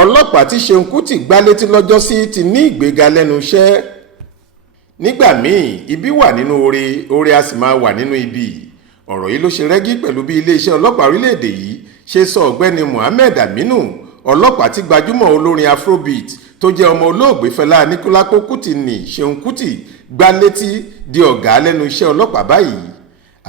ọlọ́pàá tí Ṣeun Kuti gbá létí lọ́jọ́sí ti ní ìgbéga lẹ́nu iṣẹ́. nígbà míì ibi wà nínú oore a sì máa wà nínú ibi. ọ̀rọ̀ yìí ló ṣe rẹ́gí pẹ̀lú bí iléeṣẹ́ ọlọ́pàá orílẹ̀-èdè yìí ṣe sọ ọ̀gbẹ́ni Mohammed Aminu ọlọ́pàá tí gbajúmọ̀ olórin afrobeat tó jẹ́ ọmọ olóògbé Fẹlá Aníkúlápó Kuti ní Ṣeun Kuti gbá létí di ọ̀gá lẹ́nu iṣẹ́ ọlọ́pàá báyìí.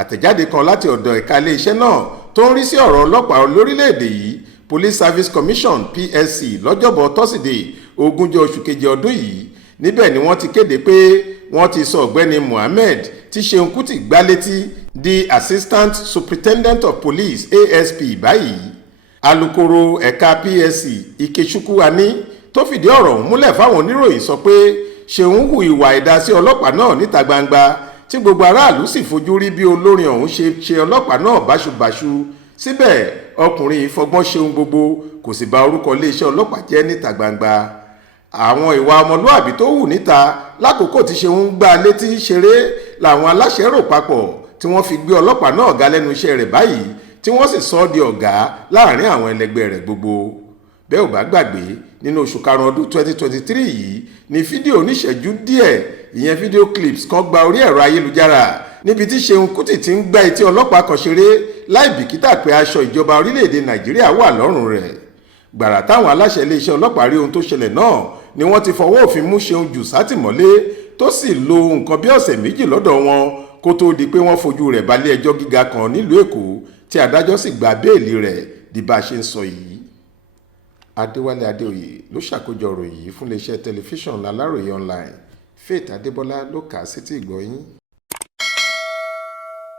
àtẹ̀jáde kan láti ọ̀dọ̀ ẹ̀ka iléeṣẹ́ náà tó ń rí sí ọ̀rọ̀ ọlọ́pàá lórílẹ̀-èdè yìí Police Service Commission PSC lọ́jọ́bọ̀ tọ́sídẹ̀ẹ́ 20 oṣù keje ọdún yìí. níbẹ̀ ni wọ́n ti kéde pé wọ́n ti sọ ọ̀gbẹ́ni Mohammed tí Ṣeun Kuti gbá létí di Assistant Superintendent of Police ASP báyìí. alukoro ẹ̀ka PSC Ikechukwu Ani tó fìdí ọ̀rọ̀ ọ̀hún múlẹ̀ fáwọn oníròyìn sọ pé Ṣeun hu ìwà ìdásí ọlọ́pàá náà níta gbangba tí gbogbo aráàlú sì fojú rí bí olórin ọ̀hún ṣe ọlọ́pàá náà báṣubàṣu. síbẹ̀ ọkùnrin ìfọgbọ́n ṣeun gbogbo kò sì bà orúkọ iléeṣẹ́ ọlọ́pàá jẹ́ níta gbangba. àwọn ìwà ọmọlúàbí tó hù níta lákòókò tí Ṣeun gbá létí ṣeré làwọn aláṣẹ rò papọ̀ tí wọ́n fi gbé ọlọ́pàá náà ga lẹ́nu iṣẹ́ rẹ̀ báyìí tí wọ́n sì sọ ọ́ di ọ̀gá láàrin àwọn ẹlẹgbẹ́ rẹ̀ gbogbo. bẹ́ẹ̀ ò bá gbàgbé nínú oṣù karùn-ún ọdún 2023 yìí ni fídíò oníṣẹ́jú díẹ̀ ìyẹn fídíò clips kan gba orí ẹ̀rọ ayélujára níbi tí Ṣeun Kuti ti ń gbá etí ọlọ́pàá kan ṣeré láì bìkítà pé aṣọ ìjọba orílẹ̀-èdè Nàìjíríà wà lọ́rùn rẹ̀. gbàrà táwọn aláṣẹ iléeṣẹ́ ọlọ́pàá rí ohun tó ṣẹlẹ̀ náà ni wọ́n ti fọwọ́ òfin mú Ṣeun jù sátìmọ́lé tó sì lò nǹkan bí ọ̀sẹ̀ méjì lọ́dọ̀ wọn kó tó di pé wọ́n fojú rẹ̀ balẹ̀ ẹjọ́ gíga kan nílùú Èkó tí adájọ́ sì gba béèlì rẹ̀ di bá a ṣe ń sọ yìí. Adéwálé Adéoyè ló ṣàkójọ ọ̀rọ̀ yìí fún iléeṣẹ́ tẹlifíṣàn Aláròye online. Faith Adébọ́lá ló kà á sétí ìgbọ́ yín.